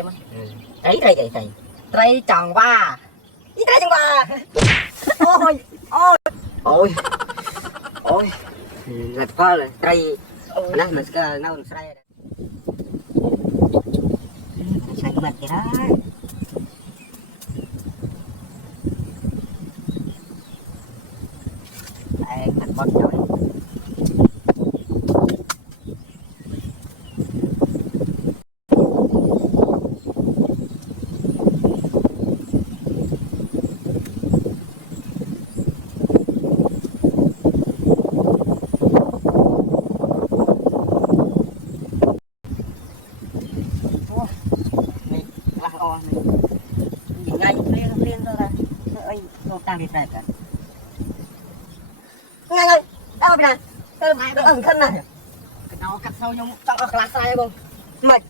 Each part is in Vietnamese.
Tiêm á. Trai chẳng ba. Trai chẳng ba. Ôi, ôi. Ôi. Ôi. Là có là trai. Này mình sẽ nào mình sai. Sai cái mặt kìa đó. Đây, mặt bọt rồi. Ngay liên thôi ra. Ơi, nó tăng đi đẹp cả. Ngay ơi, đâu bây giờ? Nó ẩn thân này. Nó cắt sâu nhưng trong ở class sai không? Mày.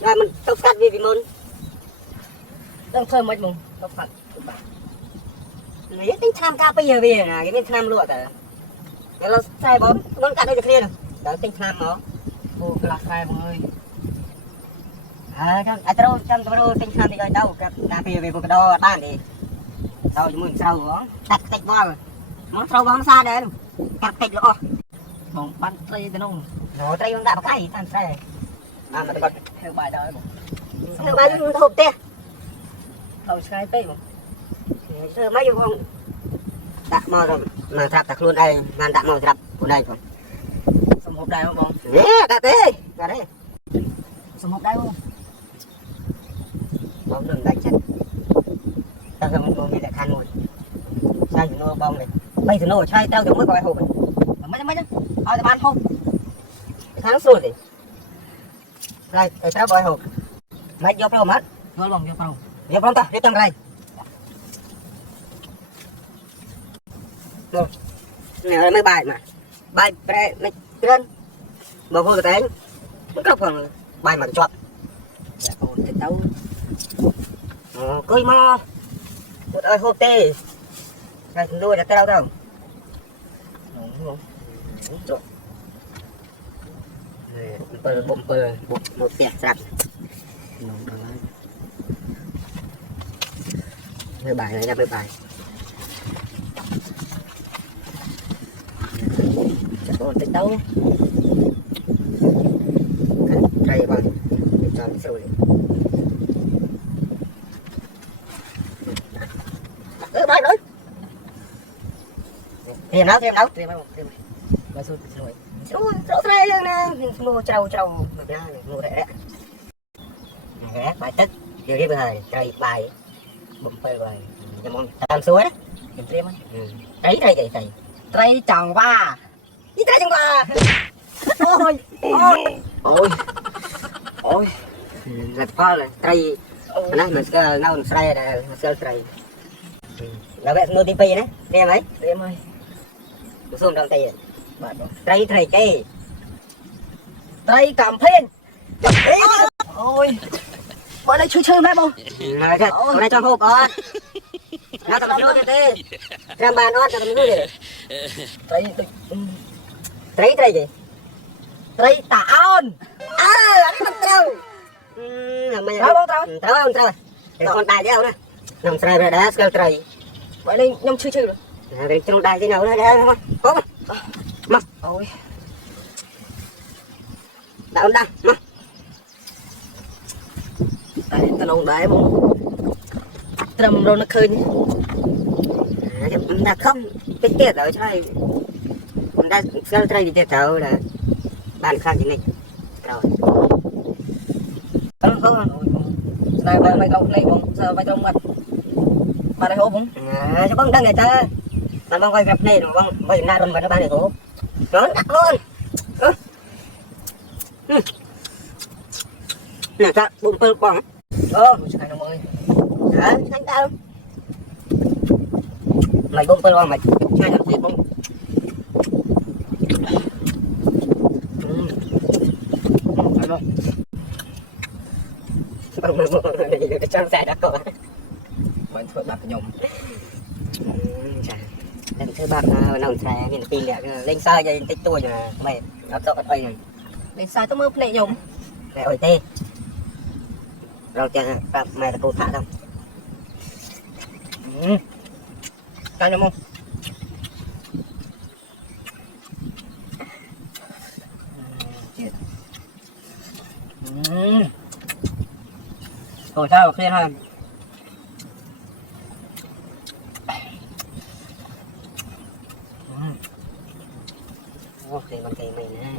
Rồi mình tao cắt vì môn. Đang chơi mấy mùng, nó phạt. Lấy tính tham cao bây giờ về là cái bên tham lụa cả. Nó sai bóng, nó cắt đây được liền. Đó tính tham nó. Ô class sai mọi người. Tao trong tao tính tham thì coi đâu, cắt về cái đó ban thì. Đâu chúng mình sau đó, đặt tạch vào. Nó sâu bóng xa đấy. Cắt tạch lỗ. Bóng bắn trai tên ông. Nó trai không gặp cái tham sai. Mà tao bật Theo bài đó bóng. theo bài hộp tê. Thầu sai tê bóng. Sơ mấy không đặt mò rồi mà đặt luôn đây ngàn đặt mò đặt của đây còn Xong hộp đây không bóng? nè đặt đấy ra đấy Xong hộp đây không? bóng đừng đánh chân tao không có gì lại khăn rồi sao thì nó bóng này bây giờ nó sai tao thì mới gọi hộp Mấy chứ? Thôi thì bán không? tháng rồi thì đây tao gọi hộp mấy vô đâu mất Vô lòng vô phòng. vô không ta vô trong đây rồi này mấy bài mà bài pre mấy trên bầu hồi cái nó có phần bài mà chọn Dạ ổn thì tao. cưới mo một ơi hộp tê này nuôi là tao đâu Đúng không? bụng một tẹt sạch mấy bài này ra mấy bài Chắc ổn thì tao. cây bằng cho nó sôi bài nữa thêm đâu Thêm Bài sôi rồi. chỗ đây nè mua trâu được ra mua rẻ rẻ bài tích giờ đi bài cây bài bụng phơi bài cho mong tam suối đấy Kiếm tiêm á. đấy Trai chẳng ba. trai chẳng qua Ôi, ôi. ôi là có là trai này mình sẽ nào mình sai là sơ trai là vậy mua tivi đấy xem ấy Tiêm ơi. một số đồng tay Bạn bóng. trai cây Trai cảm phên. Ôi. Bọn này chơi mấy bông. nói thật hôm nay cho hộp con nó tao làm luôn thế làm bàn nó tao làm luôn đi trai gì Trai tả ơn. anh không trâu trâu con đài chứ đâu nè nằm sai rồi đã sơ trai Bọn này nhông chơi rồi. rồi trong đài thế nào đó đấy không mà Ôi. đạo đăng mà Tại tao nông đáy bông. Trầm rồi nó khơi nhé. đã không cái tiết ở chơi đã sơ trai thì tiết tao là bàn khác gì này rồi Không. Này mày không này bông. Giờ mày trong mặt. Bà này hộp bông. cho con đăng này ta mà bông quay gặp này bông bây na rừng vào nó bán này hộp nó đặt luôn nè ta bụng phơi quăng Này nó ơi. anh tao mày bông phơi quăng mày hai năm tiếp bông Phải rồi. bông trong xe đã có Bạn thôi bạc nhộng. lần thứ ba nằm xe miền pin lên xa dây tích tôi mà mày nó cho cái này Để sai tao mơ này nhộng. này ổi tê rau chả cặp mày là cô thả đâu cay lắm không rồi sao khen hơn ok bằng cây mày nè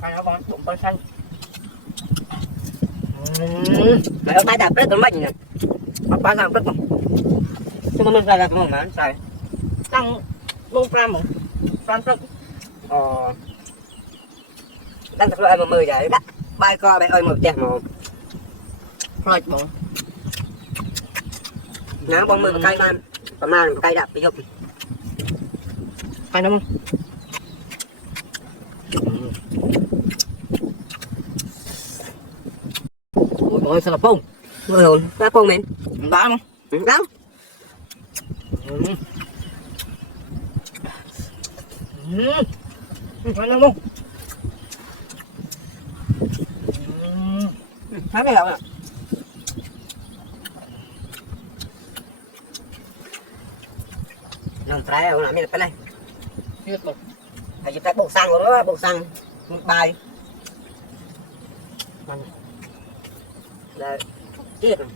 ăn nó con bụng con xanh mày ở tay đạp rất là mạnh nè bắt ba làm rất mà chúng mình ra là mong mà anh xài tăng luôn ra một ram rất đang tập loại mà 10 giờ đắt bay co bay ơi một chè một rồi bọn nó bông mười một cây ban còn mà một cây đạp đi dục cây đúng không ôi sao là phong ôi hồn ra phong mình đá không đá phải không thấy cái nào nằm trái ở làm cái này biết một phải chụp cái bộ xăng của nó bộ xăng bài đây chết rồi